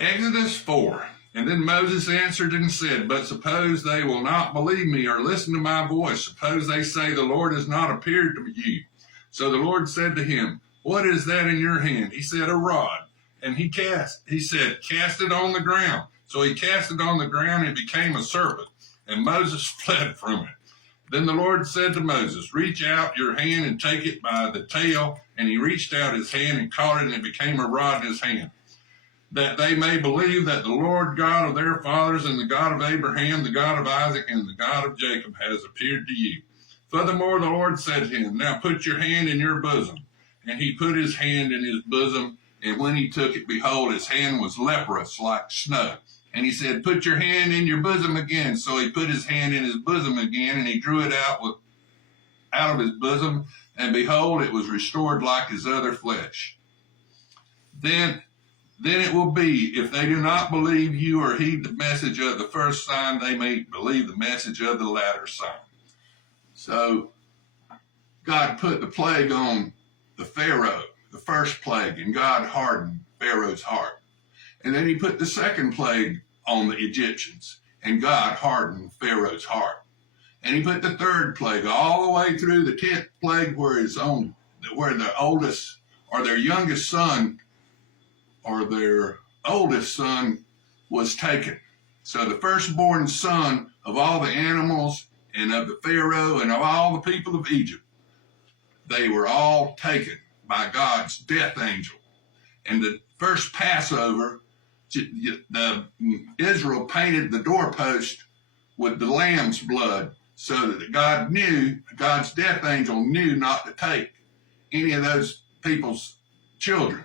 Exodus 4. And then Moses answered and said, But suppose they will not believe me or listen to my voice. Suppose they say, The Lord has not appeared to you. So the Lord said to him, What is that in your hand? He said, A rod. And he said, Cast it on the ground. So he cast it on the ground and it became a serpent. And Moses fled from it. Then the Lord said to Moses, Reach out your hand and take it by the tail. And he reached out his hand and caught it, and it became a rod in his hand, that they may believe that the Lord God of their fathers and the God of Abraham, the God of Isaac, and the God of Jacob has appeared to you. Furthermore, the Lord said to him, Now put your hand in your bosom. And he put his hand in his bosom, and when he took it, behold, his hand was leprous like snow. And he said, Put your hand in your bosom again. So he put his hand in his bosom again, and he drew it out of his bosom, and behold, it was restored like his other flesh. Then it will be, if they do not believe you or heed the message of the first sign, they may believe the message of the latter sign. So God put the plague on the Pharaoh, the first plague, and God hardened Pharaoh's heart. And then he put the second plague on the Egyptians, and God hardened Pharaoh's heart. And he put the third plague all the way through the 10th plague, where the oldest or their youngest son or their oldest son was taken. So the firstborn son of all the animals and of the Pharaoh and of all the people of Egypt, they were all taken by God's death angel. And the first Passover, Israel painted the doorpost with the lamb's blood, so that God's death angel knew not to take any of those people's children.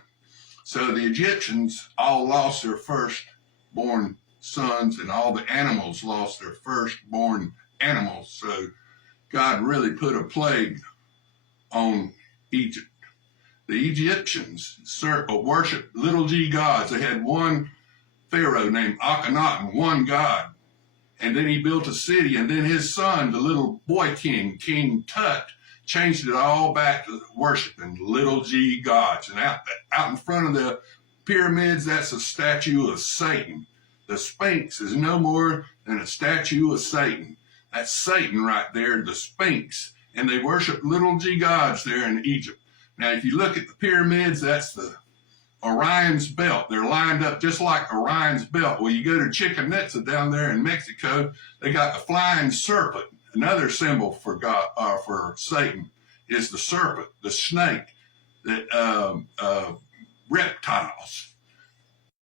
So the Egyptians all lost their firstborn sons, and all the animals lost their firstborn animals. So God really put a plague on Egypt. The Egyptians worshiped little g gods. They had one Pharaoh named Akhenaten, one god. And then he built a city, and then his son, the little boy king, King Tut, changed it all back to worshiping little g gods. And out in front of the pyramids, that's a statue of Satan. The Sphinx is no more than a statue of Satan. That's Satan right there, the Sphinx. And they worship little g gods there in Egypt. Now, if you look at the pyramids, that's the Orion's belt. They're lined up just like Orion's belt. Well, you go to Chichen Itza down there in Mexico, they got the flying serpent. Another symbol for God, for Satan, is the serpent, the snake, that reptiles.